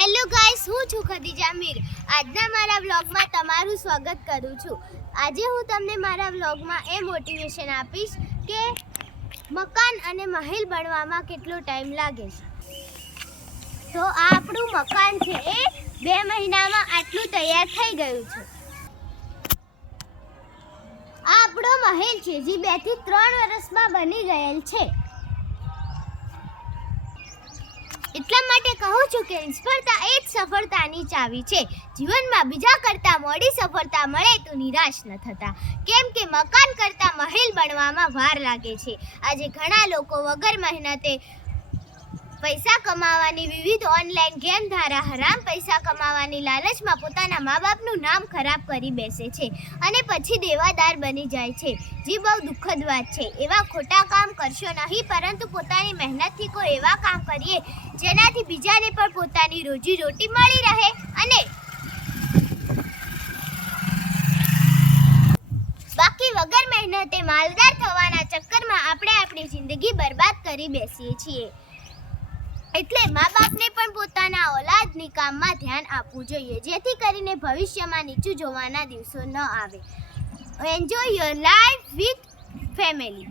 Hello guys, હું છું ખદીજા મીર। આજના મારા વ્લોગમાં તમારું સ્વાગત કરું છું। આજે હું તમને મારા વ્લોગમાં એ મોટિવેશન આપીશ કે મકાન અને મહેલ બનવામાં કેટલો ટાઈમ લાગે છે। તો આ આપણું મકાન છે, એ 2 મહિનામાં આટલું તૈયાર થઈ ગયું છે। આ આપણો મહેલ છે, જે 2 થી 3 વર્ષમાં બની ગયેલ છે। એટલા માટે કહું છું કે નિષ્ફળતા એ જ સફળતાની ચાવી છે। જીવનમાં બીજા કરતાં મોડી સફળતા મળે તો નિરાશ ન થતા, કેમ કે મકાન કરતાં મહેલ બનવામાં વાર લાગે છે। આજે ઘણા લોકો વગર મહેનતે પૈસા કમાવાની વિવિધ ઓનલાઈન ગેમ દ્વારા હરામ પૈસા કમાવાની લાલચમાં પોતાના મા બાપનું નામ ખરાબ કરી બેસે છે અને પછી દેવાદાર બની જાય છે, જે બહુ દુઃખદ વાત છે। એવા ખોટા કામ કરશો નહીં, પરંતુ પોતાની મહેનતથી કોઈ એવા કામ કરીએ જેનાથી બીજાને પણ પોતાની રોજી રોટી મળી રહે અને બાકી વગર મહેનતે માલદાર થવાના ચક્કરમાં આપણે આપણી જિંદગી બરબાદ કરી બેસીએ છીએ। એટલે મા બાપને પણ પોતાના ઓલાદની કામમાં ધ્યાન આપવું જોઈએ, જેથી કરીને ભવિષ્યમાં નીચું જોવાના દિવસો ન આવે। Enjoy your life with family.